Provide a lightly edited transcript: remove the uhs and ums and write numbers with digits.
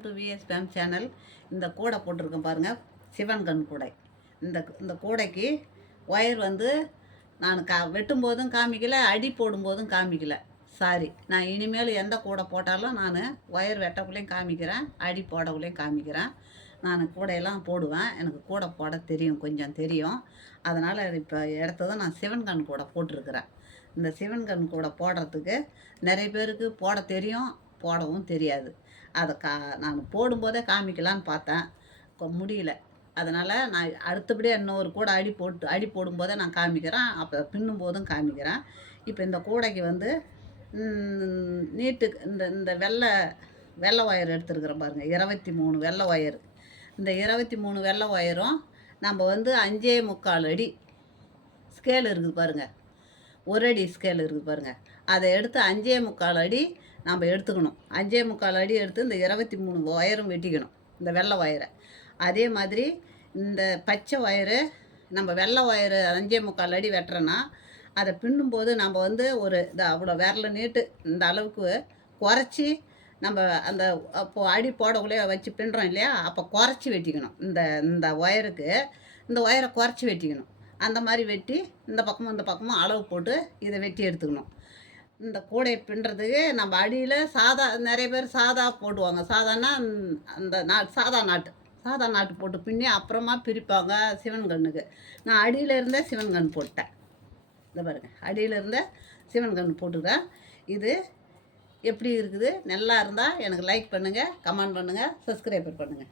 To vs fame channel. இந்த கூடை போட்டிருக்கேன் பாருங்கள், சிவன் கண் கூடை. இந்த கூடைக்கு ஒயர் வந்து நான் வெட்டும் போதும் காமிக்கல, அடி போடும்போதும் காமிக்கல. சாரி, நான் இனிமேல் எந்த கூடை போட்டாலும் நான் ஒயர் வெட்டக்குள்ளேயும் காமிக்கிறேன், அடி போடக்குள்ளேயும் காமிக்கிறேன். நான் கூடையெல்லாம் போடுவேன், எனக்கு கூடை போட தெரியும், கொஞ்சம் தெரியும். அதனால் இப்போ எடுத்ததும் நான் சிவன் கண் கூடை போட்டிருக்கிறேன். இந்த சிவன் கண் கூடை போடுறதுக்கு நிறைய பேருக்கு போட தெரியும், போடவும் தெரியாது. அதை நான் போடும்போதே காமிக்கலான்னு பார்த்தேன், முடியல. அதனால் நான் அடுத்தபடியாக இன்னொரு கூடை அடி போடும்போதே நான் காமிக்கிறேன், அப்போ பின்னும் போதும் காமிக்கிறேன். இப்போ இந்த கூடைக்கு வந்து நீட்டுக்கு இந்த வெள்ளை ஒயர் எடுத்துருக்குறேன் பாருங்கள், 23 வெள்ளை ஒயர். இந்த 23 வெள்ளை ஒயரும் நம்ம வந்து 5.25 அடி ஸ்கேல் இருக்குது பாருங்கள், ஒரு அடி ஸ்கேல் இருக்குது பாருங்கள், அதை எடுத்து 5.25 அடி நம்ம எடுத்துக்கணும். 5.25 அடி எடுத்து இந்த 23 ஒயரும் வெட்டிக்கணும், இந்த வெள்ளை ஒயரை. அதே மாதிரி இந்த பச்சை ஒயரு, நம்ம வெள்ளை ஒயரு 5.25 அடி வெட்டுறோன்னா அதை பின்னும்போது நம்ம வந்து ஒரு அவ்வளோ விரல நீட்டு இந்த அளவுக்கு குறைச்சி நம்ம அந்த அப்போது அடி போடக்குள்ளே வச்சு பின்னுறோம் இல்லையா, அப்போ குறைச்சி வெட்டிக்கணும். இந்த ஒயருக்கு இந்த ஒயரை குறைச்சி வெட்டிக்கணும். அந்த மாதிரி வெட்டி இந்த பக்கமும் அளவு போட்டு இதை வெட்டி எடுத்துக்கணும். இந்த கூடையை பின்னுறதுக்கு நம்ம அடியில் நிறைய பேர் சாதா போடுவாங்க. சாதானா அந்த சாதா நாட்டு போட்டு பின்னி அப்புறமா பிரிப்பாங்க சிவன் கண்ணுக்கு. நான் அடியில் இருந்தே சிவன் கண் போட்டேன். இந்த பாருங்கள், அடியில் இருந்த சிவன் கண் போட்டுக்கிறேன். இது எப்படி இருக்குது? நல்லா இருந்தால் எனக்கு லைக் பண்ணுங்கள், கமெண்ட் பண்ணுங்கள், சப்ஸ்கிரைபர் பண்ணுங்கள்.